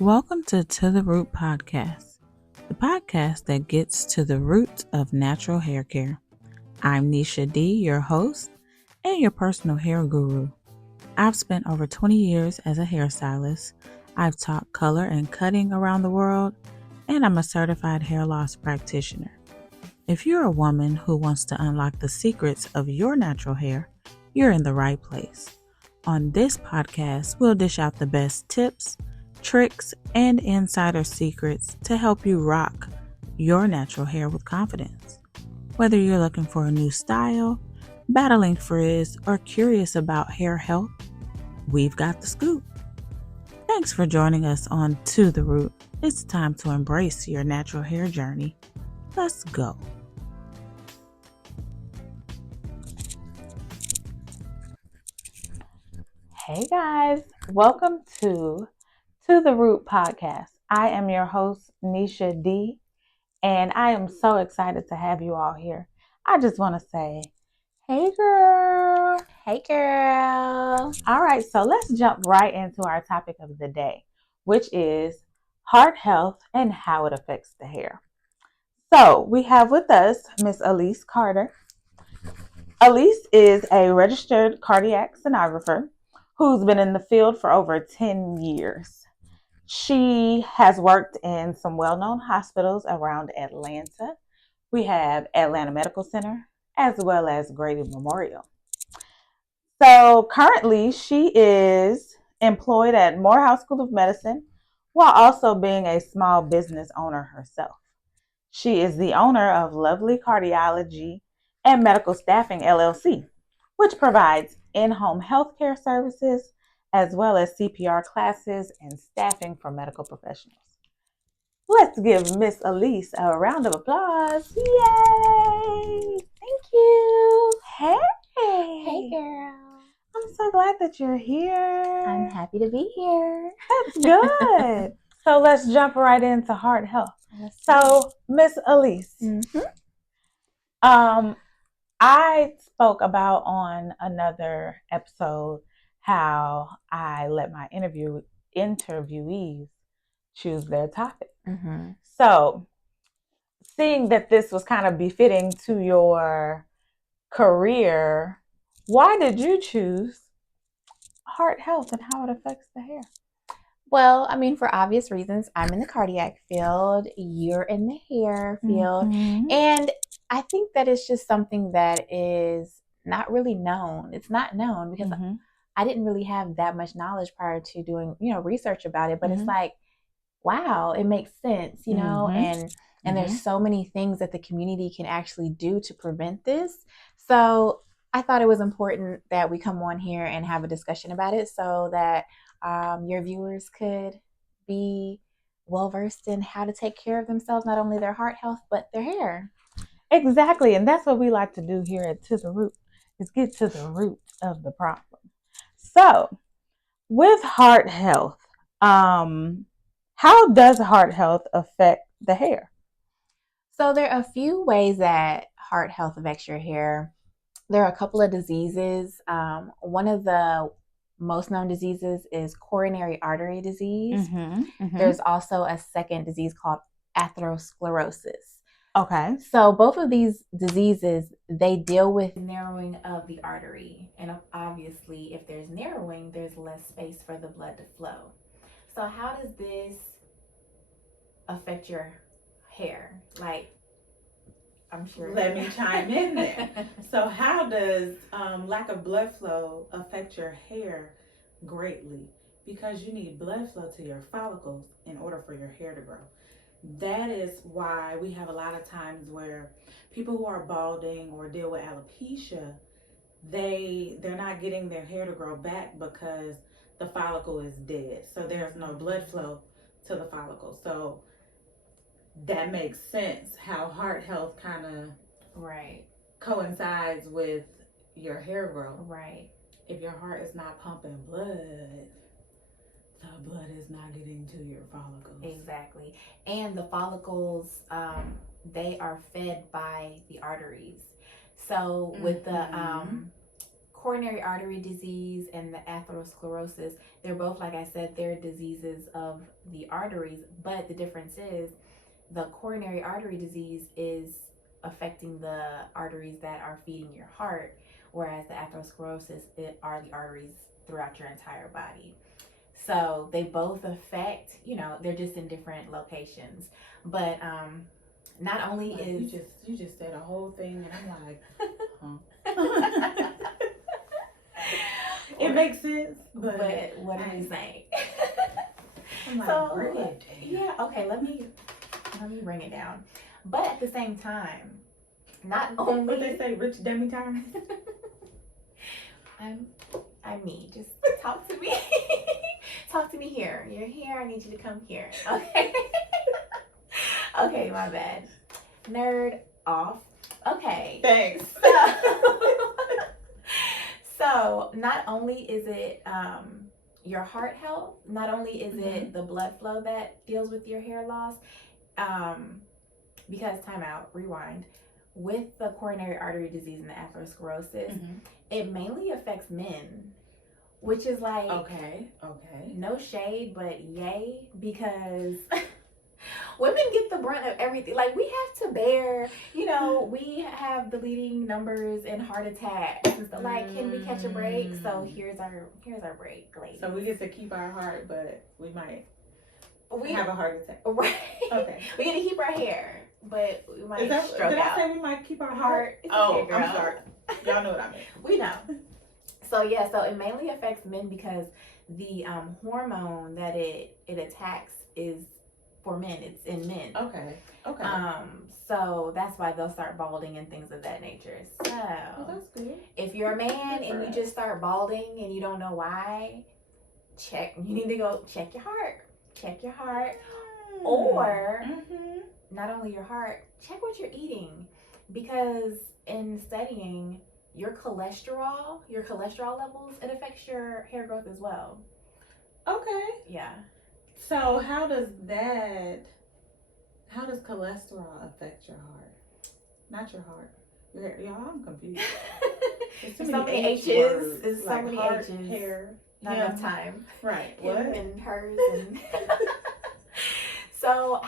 Welcome to the Root Podcast, the podcast that gets to the root of natural hair care. I'm Nisha D, your host and your personal hair guru. I've spent over 20 years as a hairstylist. I've taught color and cutting around the world, and I'm a certified hair loss practitioner. If you're a woman who wants to unlock the secrets of your natural hair, you're in the right place. On this podcast, we'll dish out the best tips, tricks, and insider secrets to help you rock your natural hair with confidence. Whether you're looking for a new style, battling frizz, or curious about hair health, we've got the scoop. Thanks for joining us on To The Root. It's time to embrace your natural hair journey. Let's go. Hey guys, welcome to the Root Podcast. I am your host, Nisha D, and I am so excited to have you all here. I just want to say, hey girl. Hey girl. All right, so let's jump right into our topic of the day, which is heart health and how it affects the hair. So we have with us Miss Alyse Carter. Alyse is a registered cardiac sonographer who's been in the field for over 10 years. She has worked in some well-known hospitals around Atlanta. We have Atlanta Medical Center as well as Grady Memorial. So currently she is employed at Morehouse School of Medicine while also being a small business owner herself. She is the owner of Lovely Cardiology and Medical Staffing LLC, which provides in-home healthcare services as well as CPR classes and staffing for medical professionals. Let's give Miss Alyse a round of applause. Yay! Thank you. Hey! Hey girl. I'm so glad that you're here. I'm happy to be here. That's good. So let's jump right into heart health. So, Miss Alyse, I spoke about on another episode how I let my interviewees choose their topic. So, seeing that this was kind of befitting to your career, why did you choose heart health and how it affects the hair? Well, I mean, for obvious reasons, I'm in the cardiac field, you're in the hair field, and I think that it's just something that is not really known. It's not known because I didn't really have that much knowledge prior to doing, research about it, but it's like, wow, it makes sense, and there's so many things that the community can actually do to prevent this. So I thought it was important that we come on here and have a discussion about it so that your viewers could be well-versed in how to take care of themselves, not only their heart health, but their hair. Exactly. And that's what we like to do here at To The Root, is get to the root of the problem. So with heart health, how does heart health affect the hair? So there are a few ways that heart health affects your hair. There are a couple of diseases. One of the most known diseases is coronary artery disease. There's also a second disease called atherosclerosis. Okay. So both of these diseases, they deal with narrowing of the artery. And obviously, if there's narrowing, there's less space for the blood to flow. So how does this affect your hair? I'm sure. Let me chime in there. So how does lack of blood flow affect your hair greatly? Because you need blood flow to your follicles in order for your hair to grow. That is why we have a lot of times where people who are balding or deal with alopecia, they're not getting their hair to grow back because the follicle is dead. So there's no blood flow to the follicle. So that makes sense how heart health kind of coincides with your hair growth. Right. If your heart is not pumping blood, the blood is not getting to your follicles. Exactly. And the follicles, they are fed by the arteries. So with the coronary artery disease and the atherosclerosis, they're both, like I said, they're diseases of the arteries, but the difference is the coronary artery disease is affecting the arteries that are feeding your heart, whereas the atherosclerosis are the arteries throughout your entire body. So they both affect, they're just in different locations. But not only like is you just said a whole thing, and I'm like, huh? It makes sense, but what are you saying? I'm like, So bring it down. yeah, okay, let me bring it down. But at the same time, not only What they say, rich dummy time. I'm me. Just talk to me. Talk to me here. You're here. I need you to come here. Okay. Okay, my bad. Nerd off. Okay. Thanks. So not only is it your heart health, not only is it the blood flow that deals with your hair loss, because rewind. With the coronary artery disease and the atherosclerosis, it mainly affects men, which is like, okay, no shade, but yay, because women get the brunt of everything. Like, we have to bear, we have the leading numbers in heart attacks and stuff. Like, can we catch a break? So here's our break, ladies. So we get to keep our heart, but we might have a heart attack. Right. Okay. We get to keep our hair, but we might stroke did out. I say we might keep our heart? It's Oh, okay, girl. I'm sorry. Y'all know what I mean. We know. So yeah, so it mainly affects men because the hormone that it attacks is for men. It's in men. Okay. So that's why they'll start balding and things of that nature. So that's good. if you're a man and you just start balding and you don't know why, you need to go check your heart. Check your heart. Or not only your heart, check what you're eating, because in studying your cholesterol levels, it affects your hair growth as well. Okay. Yeah. So how does cholesterol affect your heart? Not your heart. Your hair. Y'all, I'm confused. There's so many H's. There's so many heart, H's. Hair. Not enough time. Right. Him What? and hers and So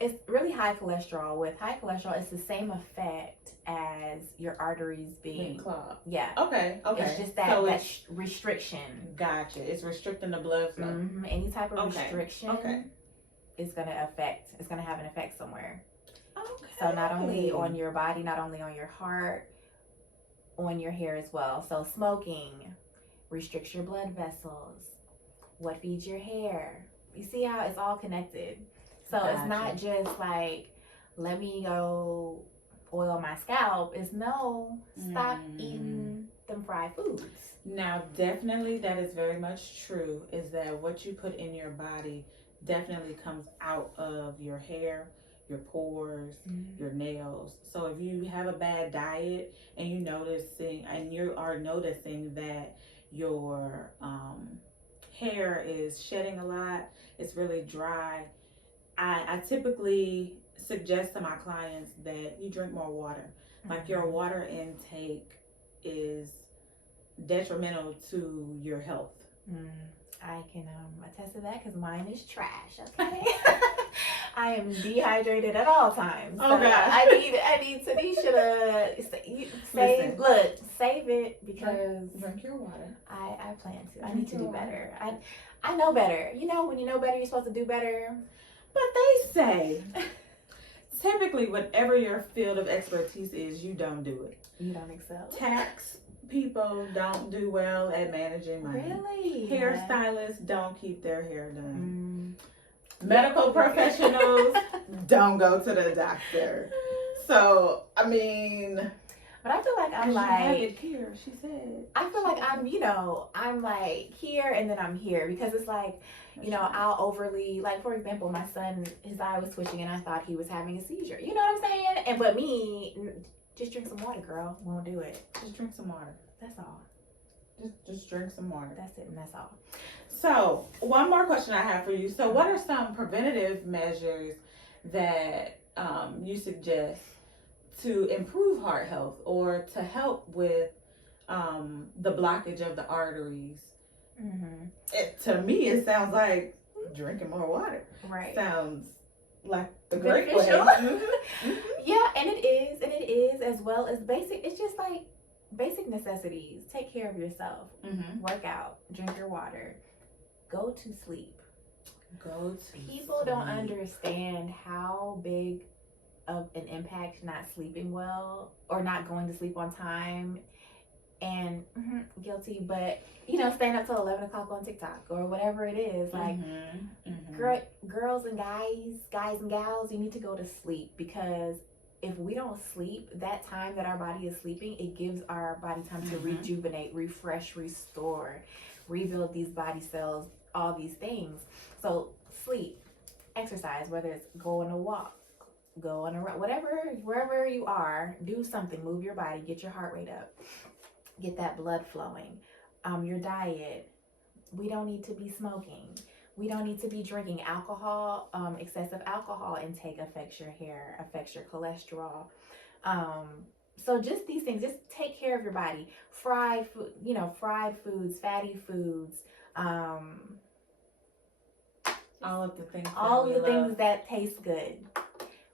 it's really high cholesterol. With high cholesterol, it's the same effect as your arteries being clogged. Yeah. Okay. It's just that restriction. Gotcha. It's restricting the blood flow. Any type of restriction is going to have an effect somewhere. Okay. So not only on your body, not only on your heart, on your hair as well. So smoking restricts your blood vessels. What feeds your hair? You see how it's all connected. So it's not just like, let me go oil my scalp. It's stop eating them fried foods. Now, definitely that is very much true, is that what you put in your body definitely comes out of your hair, your pores, your nails. So if you have a bad diet and you are noticing that your hair is shedding a lot, it's really dry, I typically suggest to my clients that you drink more water. Like, your water intake is detrimental to your health. I can attest to that because mine is trash. Okay. I am dehydrated at all times. So I need Tanisha to save it, because drink your water. I plan to. I need to do better. I know better. When you know better, you're supposed to do better. But they say typically whatever your field of expertise is, you don't do it. You don't excel. Tax people don't do well at managing money. Really? Hairstylists don't keep their hair done. Medical professionals don't go to the doctor. So, I mean, but I feel like I'm have it here, she said. I feel like I'm like here and then I'm here, because it's like, I'll overly, like, for example, my son, his eye was twitching and I thought he was having a seizure. You know what I'm saying? But me, just drink some water, girl. Won't do it. Just drink some water. That's all. Just drink some water. That's it, and that's all. So, one more question I have for you. So, what are some preventative measures that you suggest to improve heart health or to help with the blockage of the arteries. Mm-hmm. To me, it sounds like drinking more water. Right. Sounds like the great way. Yeah, and it is, as well as basic. It's just like basic necessities. Take care of yourself. Mm-hmm. Work out. Drink your water. Go to sleep. People sleep. don't understand how big of an impact not sleeping well or not going to sleep on time, and guilty, but staying up till 11 o'clock on TikTok or whatever it is. Like, girls and guys and gals, you need to go to sleep, because if we don't sleep, that time that our body is sleeping, it gives our body time to rejuvenate, refresh, restore, rebuild these body cells, all these things. So sleep, exercise, whether it's go on a walk, go on a run, wherever you are, do something, move your body, get your heart rate up, get that blood flowing. Your diet, we don't need to be smoking. We don't need to be drinking alcohol. Excessive alcohol intake affects your hair, affects your cholesterol. So just these things, just take care of your body. Fried food, fried foods, fatty foods, all of the things that taste good.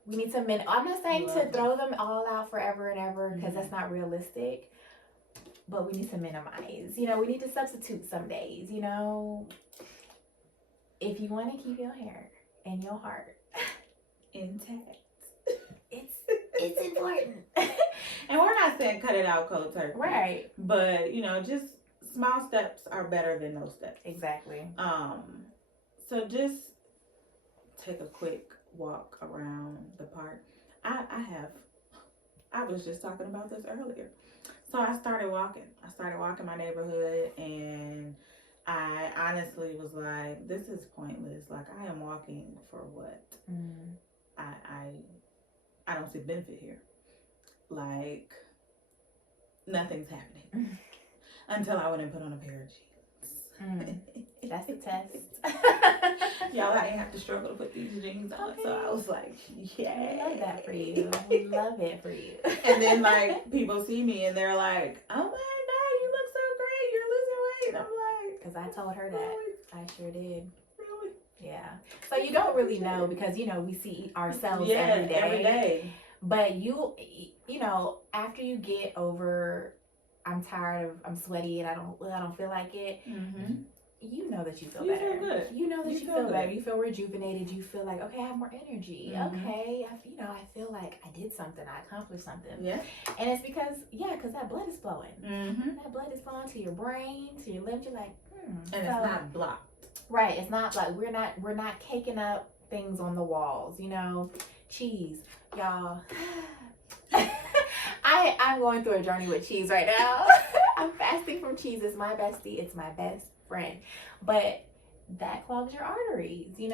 We need to I'm not saying to throw them all out forever and ever, because that's not realistic. But we need to minimize. We need to substitute some days. If you want to keep your hair and your heart intact, it's important. And we're not saying cut it out cold turkey, right? But just small steps are better than no steps. Exactly. So just take a quick walk around the park. I was just talking about this earlier. So I started walking my neighborhood, and I honestly was like, this is pointless. Like, I am walking for what? I don't see benefit here. Like, nothing's happening. Until I went and put on a pair of jeans. That's a test. Y'all, I didn't have to struggle to put these jeans on. Okay. So I was like, yeah. We love that for you. We love it for you. And then, like, people see me and they're like, oh my God, you look so great. You're losing weight. I'm like, because I told her that. I sure did. Really? Yeah. So you don't really know, because, we see ourselves every day. But you after you get over, I'm tired of, I'm sweaty and I don't feel like it. You know that you feel better. Feel good. You know that you feel better. You feel rejuvenated. You feel like, okay, I have more energy. Okay, I feel like I did something. I accomplished something. Yeah. And it's because that blood is flowing. That blood is flowing to your brain, to your limbs. You're like, and it's not blocked. Right. It's not like we're not caking up things on the walls. Cheese, y'all. I'm going through a journey with cheese right now. I'm fasting from cheese. It's my bestie. It's my best friend. But that clogs your arteries, Cheese?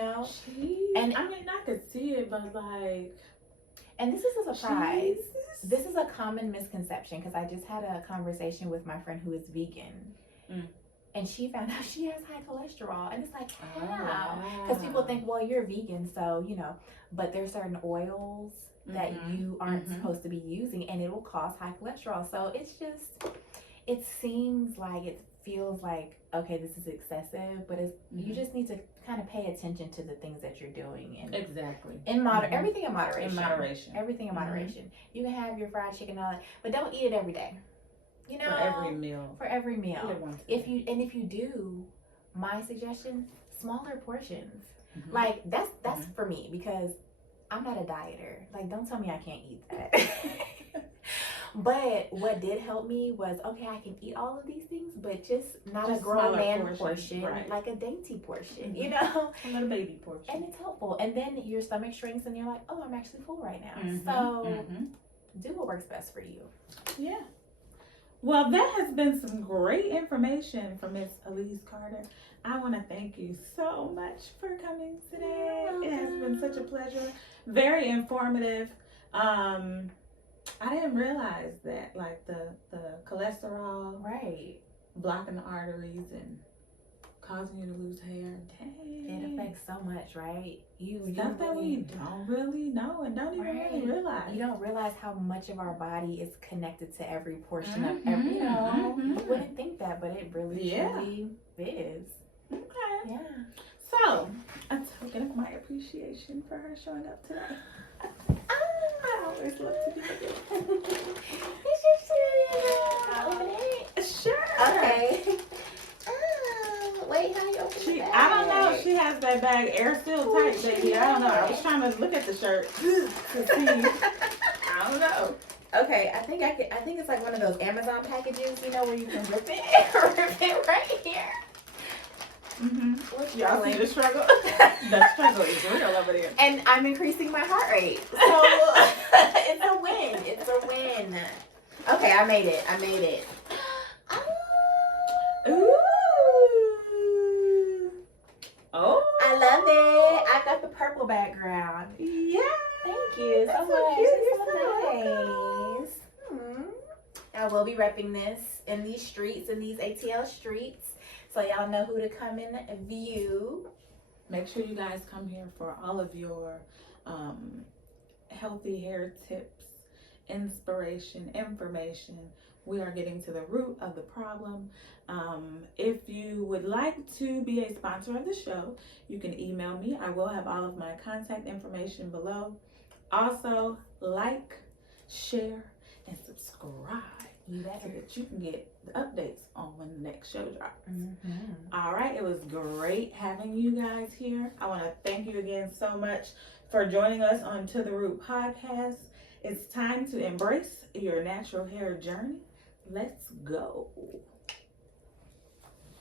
And I mean, I could see it, but like... And this is a surprise. This is a common misconception, because I just had a conversation with my friend who is vegan. And she found out she has high cholesterol. And it's like, how? Because people think, well, you're vegan, so, but there's certain oils that you aren't supposed to be using, and it will cause high cholesterol. So it's just, it seems like, it feels like, okay, this is excessive, but it's, you just need to kind of pay attention to the things that you're doing. And exactly. Everything in moderation. Everything in moderation. You can have your fried chicken and all that, but don't eat it every day. For every meal. If you do, my suggestion, smaller portions. Like that's for me, because I'm not a dieter. Like, don't tell me I can't eat that. But what did help me was, okay, I can eat all of these things, but just not a grown man portion, right. Like a dainty portion, A little baby portion. And it's helpful. And then your stomach shrinks and you're like, oh, I'm actually full right now. So do what works best for you. Yeah. Well, that has been some great information from Miss Alyse Carter. I want to thank you so much for coming today. It has been such a pleasure. Very informative. I didn't realize that, like, the cholesterol, right, blocking the arteries and causing you to lose hair. Dang. It affects so much, right? Stuff that we don't really know and don't even really realize. You don't realize how much of our body is connected to every portion of every, you know, you wouldn't think that, but it really truly is. Okay. Yeah. So, a token of my appreciation for her showing up today. I always love to do this. Open it? Sure. Okay. Wait, how you open the bag? I don't know. She has that bag air still tight, baby. I don't know. I was trying to look at the shirt to see. I don't know. Okay, I think it's like one of those Amazon packages, you know, where you can rip it, rip it right here. Y'all see the struggle? The struggle is real over there. And I'm increasing my heart rate. So it's a win. It's a win. Okay, I made it. Ooh. Oh. I love it. I got the purple background. Yeah. Thank you so much. It's so nice. I will be repping this in these streets, in these ATL streets. So y'all know who to come and view. Make sure you guys come here for all of your healthy hair tips, inspiration, information. We are getting to the root of the problem. If you would like to be a sponsor of the show, you can email me. I will have all of my contact information below. Also, like, share, and subscribe. You better. So that you can get the updates on when the next show drops. All right, it was great having you guys here. I want to thank you again so much for joining us on To The Root podcast. It's time to embrace your natural hair journey. Let's go.